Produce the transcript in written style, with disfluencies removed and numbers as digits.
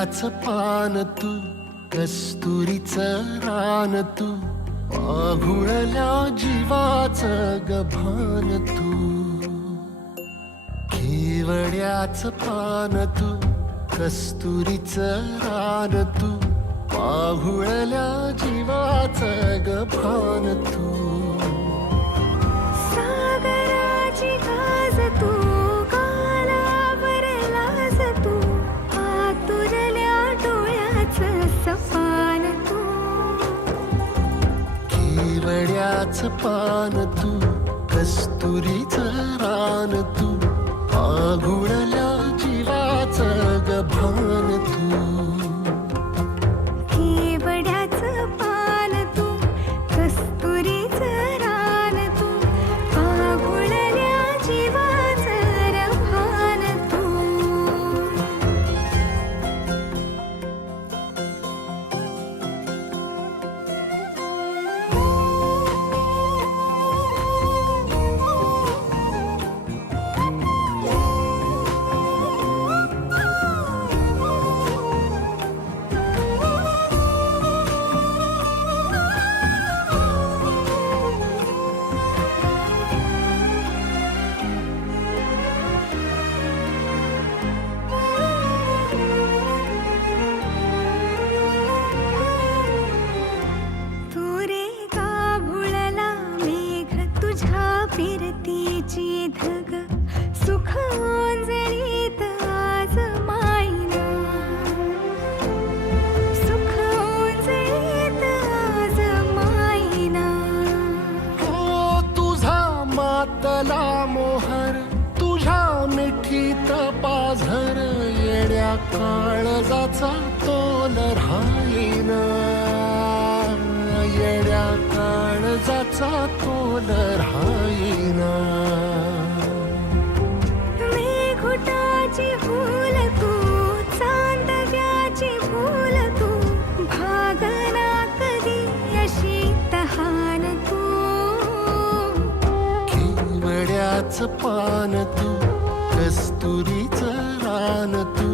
केवड्याच पान तू, कस्तुरीचं रान तू, पाघुळल्या जीवाचं गभान तू. केवड्याच पान तू, कस्तुरीचं रान तू, पाघुळल्या जीवाचं गभान तू. सागराची गाज तू, गालावरलाज तू, आतुरल्या डोळ्याचं सपान तू. केवड्याच पान तू, कस्तुरीचं रान तू, पाघुळल्या जीवाचं गभान तू. केवड्याचं पान तू, कस्तुरीचं रान तू, पाघुळल्या जीवाचं रभान तू. फिरतीची धग सुख ओंजळीत आज मायना, सुख ओंजळीत आज मायना. हो तुझा मातला मोहर, तुझ्या मिठीत पाझर, येड्या काळजाचा तोल राहीना, येड्या काळजाचा तोल राहीना. मेघुटाची फूल तू, चांदव्याची फूल तू, भागना कधी अशी तहान तू. केवड्याच पान तू, कस्तुरीचं रान तू,